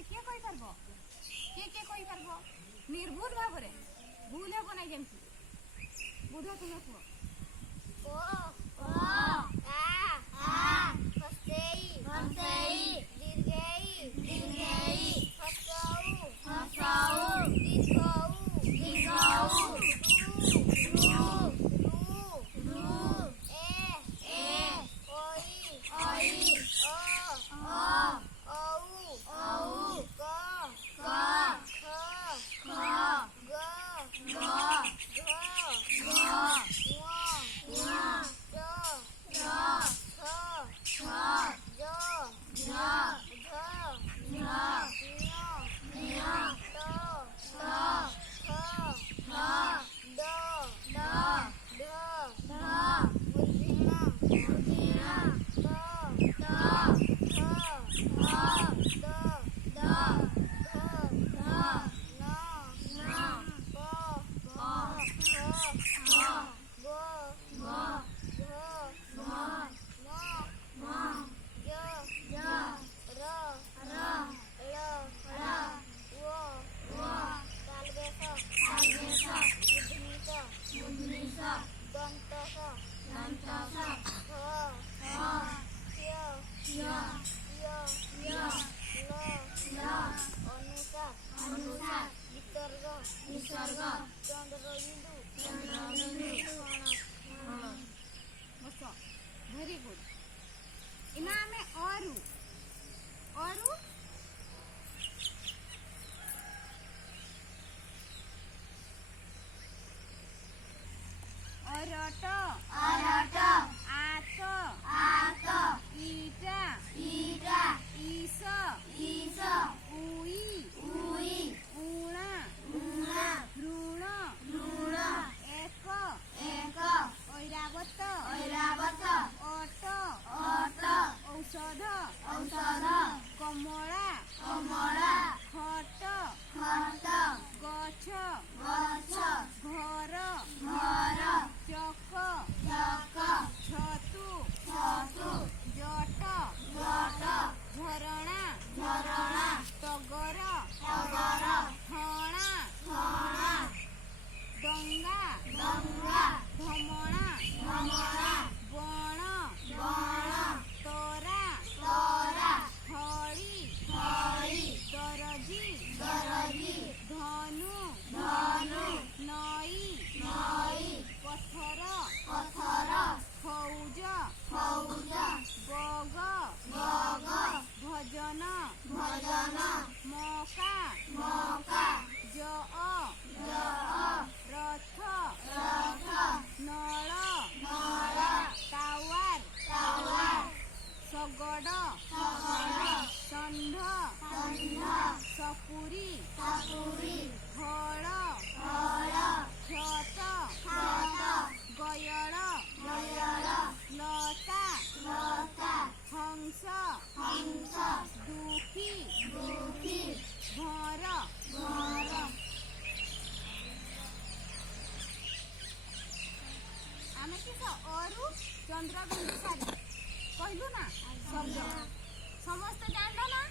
किए कहि परबो किए कहि परबो निर्भुल भाबरे भूल हेबो नै जेमति बुध तुमे कुओ ओ आ हस्तेई दीर्घेई हसौ दीर्घौ रू ए ओई ओ क ख ग घ निसर्ग बस वेरी गुड इना में औरु अरट आत ईटा ईस उई उणा ऋण एक ऐरावत अट औषध कमला खट गछ घर चक छतु जट झरणा टगर छणा डंगा धमणा बण तोरा थड़ी दरजी धनु नई पत्थर फौज बग भजन मौका रथ नल टावर शगड़ षंढ सपुरी फल क्षत गयल लता हंस दुखी भर आमे किस अरु चंद्रबिंदु सारी कहलु ना शब्द समस्त जानल ना